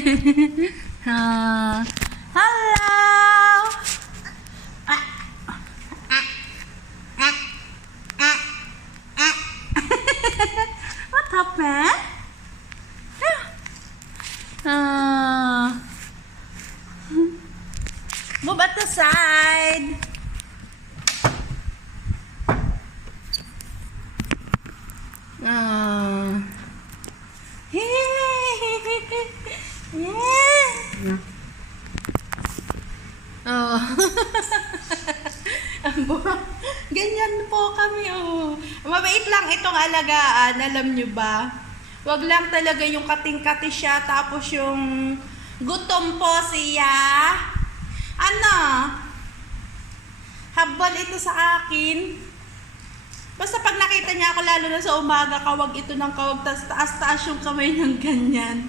Hello. What happened? Move at the side. Yeah. Oh. Ganyan po kami, oh. Mabait lang itong alagaan, alam nyo ba? Wag lang talaga yung kating-kati siya, tapos yung gutom po siya. Ano? Habal ito sa akin. Basta pag nakita niya ako, lalo na sa umaga, kawag ito ng kawag, taas-taas yung kamay ng ganyan.